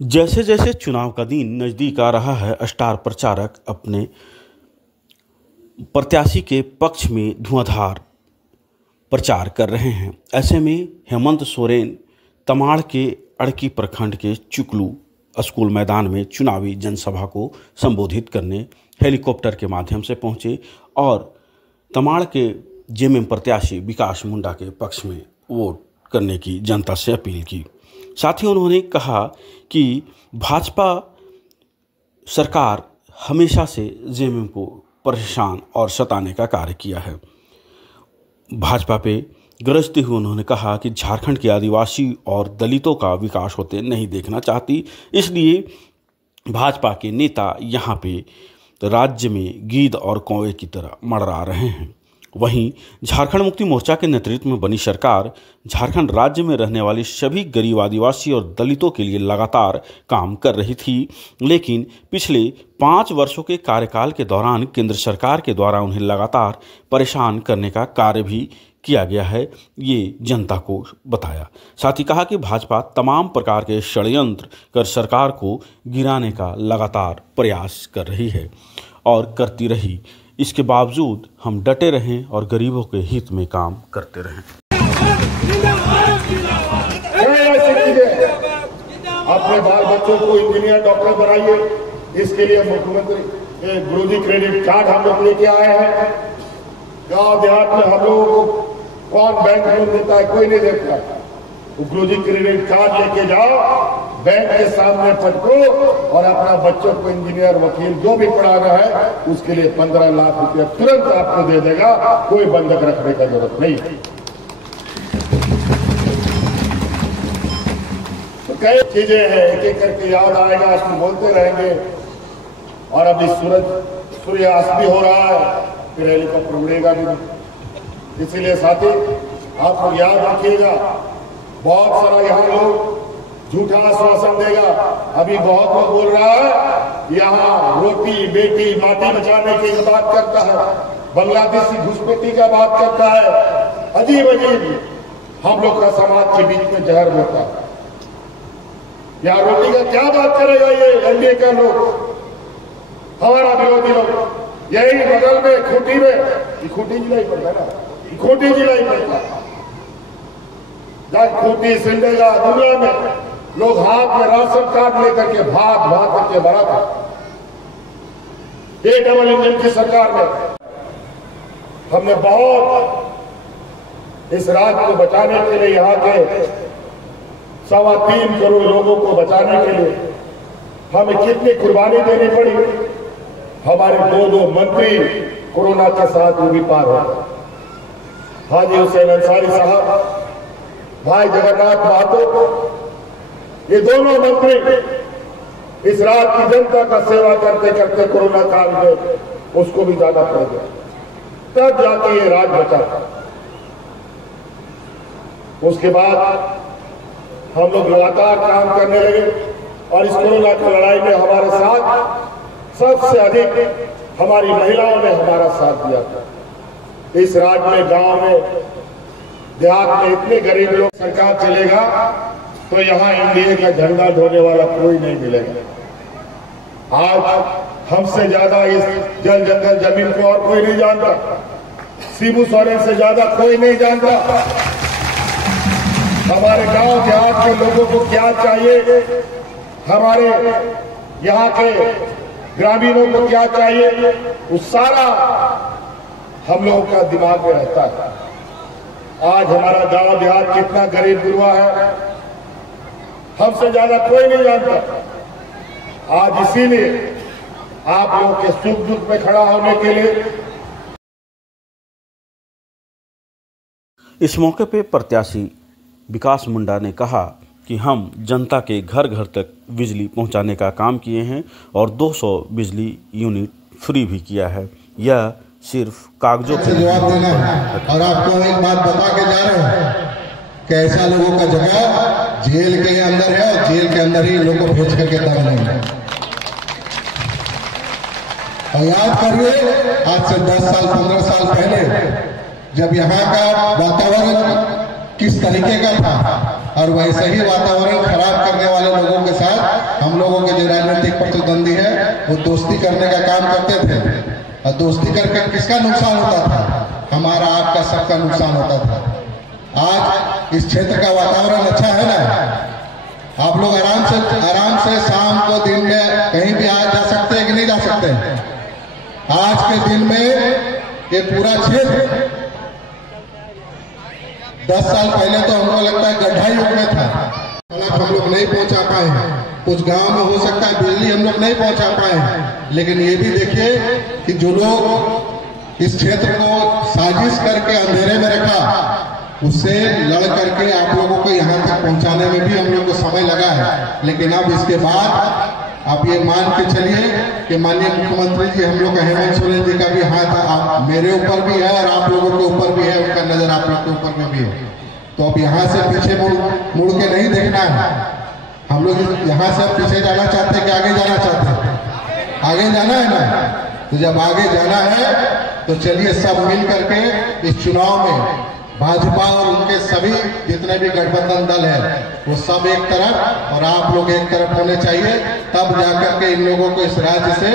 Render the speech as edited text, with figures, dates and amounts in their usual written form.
जैसे जैसे चुनाव का दिन नज़दीक आ रहा है, स्टार प्रचारक अपने प्रत्याशी के पक्ष में धुआंधार प्रचार कर रहे हैं। ऐसे में हेमंत सोरेन तमाड़ के अड़की प्रखंड के चुकलू स्कूल मैदान में चुनावी जनसभा को संबोधित करने हेलीकॉप्टर के माध्यम से पहुंचे और तमाड़ के जेएमएम प्रत्याशी विकास मुंडा के पक्ष में वोट करने की जनता से अपील की। साथ ही उन्होंने कहा कि भाजपा सरकार हमेशा से जेएमएम को परेशान और सताने का कार्य किया है। भाजपा पे गरजते हुए उन्होंने कहा कि झारखंड के आदिवासी और दलितों का विकास होते नहीं देखना चाहती, इसलिए भाजपा के नेता यहाँ पे राज्य में गीद और कौवे की तरह मड़रा रहे हैं। वहीं झारखंड मुक्ति मोर्चा के नेतृत्व में बनी सरकार झारखंड राज्य में रहने वाले सभी गरीब आदिवासी और दलितों के लिए लगातार काम कर रही थी, लेकिन पिछले 5 वर्षों के कार्यकाल के दौरान केंद्र सरकार के द्वारा उन्हें लगातार परेशान करने का कार्य भी किया गया है, ये जनता को बताया। साथ ही कहा कि भाजपा तमाम प्रकार के षड्यंत्र कर सरकार को गिराने का लगातार प्रयास कर रही है और करती रही। इसके बावजूद हम डटे रहें और गरीबों के हित में काम करते रहें। अपने बाल बच्चों को इंजीनियर डॉक्टर बनाइए, इसके लिए मुख्यमंत्री गुरुजी क्रेडिट कार्ड हम लोग लेके आए हैं। गांव देहात में हम लोगों को कौन बैंक लोन देता है, कोई नहीं देता। गुरुजी क्रेडिट कार्ड लेके जाओ, बैंक के सामने फटको और अपना बच्चों को इंजीनियर वकील जो भी पढ़ाना है उसके लिए 15 लाख रुपया तुरंत आपको दे देगा, कोई बंधक रखने का जरूरत नहीं। तो कई चीजें हैं, एक एक करके याद आएगा, आप बोलते रहेंगे। और अभी सूर्यास्त भी हो रहा है, फिर हेलीकॉप्टर उड़ेगा भी। इसीलिए साथी आप लोग याद रखिएगा, बहुत सारा यहाँ लोग झूठा आश्वासन देगा। अभी बहुत लोग बोल रहा है यहाँ रोटी बेटी माटी बचाने की बात करता है, बांग्लादेशी घुसपैठी का बात करता है, अजीब अजीब हम लोग का समाज के बीच में जहर होता है। यहाँ रोटी का क्या बात करेगा ये एनडीए का लोग, हमारा विरोधी लोग। यही बगल में खूंटी में, खूंटी जिला ही पड़ता है ना, खूंटी जिला ही पड़ता है। खूंटी सिंडेगा दुनिया में लोग हाथ में राशन कार्ड लेकर के भाग भाग करके भरा था। ये डबल इंजन की सरकार में हमने बहुत इस राज्य को बचाने के लिए, यहाँ के 3.25 करोड़ लोगों को बचाने के लिए हमें कितनी कुर्बानी देनी पड़ी। हमारे 2 मंत्री कोरोना के साथ भी पार हो गए। हाजी हुसैन अंसारी साहब, भाई जगन्नाथ महतो, ये दोनों मंत्री इस राज्य की जनता का सेवा करते करते कोरोना काल में उसको भी जाना पड़ गया, तब जाके ये राज्य बचा। उसके बाद हम लोग लगातार काम करने लगे और इस कोरोना की लड़ाई में हमारे साथ सबसे अधिक हमारी महिलाओं ने हमारा साथ दिया था। इस राज्य में गांव में देहात में इतने गरीब लोग, सरकार चलेगा तो यहाँ एनडीए का झंडा ढोने वाला कोई नहीं मिलेगा। आज हमसे ज्यादा इस जल जंगल जमीन को और कोई नहीं जानता, शिबू सोरेन से ज्यादा कोई नहीं जानता। हमारे गांव देहात के लोगों को क्या चाहिए, हमारे यहाँ के ग्रामीणों को क्या चाहिए, वो सारा हम लोगों का दिमाग में रहता है। आज हमारा गांव देहात कितना गरीब गुरुआ है, हमसे ज्यादा कोई नहीं जानता। आज इसीलिए आप लोगों के सुख दुख में खड़ा होने के लिए इस मौके पे प्रत्याशी विकास मुंडा ने कहा कि हम जनता के घर घर तक बिजली पहुंचाने का काम किए हैं और 200 बिजली यूनिट फ्री भी किया है। यह सिर्फ कागजों पे जवाब देना है। और आपको एक बात बता के जा रहे हैं कि ऐसा लोगों का जगह जेल के अंदर है और जेल के अंदर ही लोगों को भेज करके दम नहीं है। और याद करिए, आज से 10 साल 15 साल पहले जब यहाँ का वातावरण किस तरीके का था, और वैसे ही वातावरण खराब करने वाले लोगों के साथ हम लोगों के जो राजनीतिक प्रतिद्वंदी है वो दोस्ती करने का काम करते थे। और दोस्ती करके किसका नुकसान होता था? हमारा, आपका, सबका नुकसान होता था। आज इस क्षेत्र का वातावरण अच्छा है ना? आप लोग आराम से शाम को दिन में कहीं भी आ जा सकते हैं कि नहीं जा सकते? आज के दिन में ये पूरा क्षेत्र 10 साल पहले तो हमको लगता है गड्ढा युग में था। हम लोग नहीं पहुंचा पाए हैं, कुछ गांव में हो सकता है बिजली हम लोग नहीं पहुंचा पाए हैं, लेकिन ये भी देखिए कि जो लोग इस क्षेत्र को साजिश करके अंधेरे में रखा, उससे लड़ करके आप लोगों को यहाँ तक पहुंचाने में भी हम लोग को समय लगा है। लेकिन अब इसके बाद आप ये मान के चलिए कि माननीय मुख्यमंत्री जी, हम लोग का हेमंत सोरेन जी का भी हाथ मेरे ऊपर भी है और आप लोगों के ऊपर भी है, उनका नजर आप लोग के ऊपर में भी है। तो अब यहाँ से पीछे मुड़ के नहीं देखना है। हम लोग यहाँ से पीछे जाना चाहते हैं कि आगे जाना चाहते हैं? आगे जाना है ना? तो जब आगे जाना है तो चलिए सब मिल करके इस चुनाव में भाजपा और उनके सभी जितने भी गठबंधन दल है वो सब एक तरफ और आप लोग एक तरफ होने चाहिए, तब जाकर के इन लोगों को इस राज्य से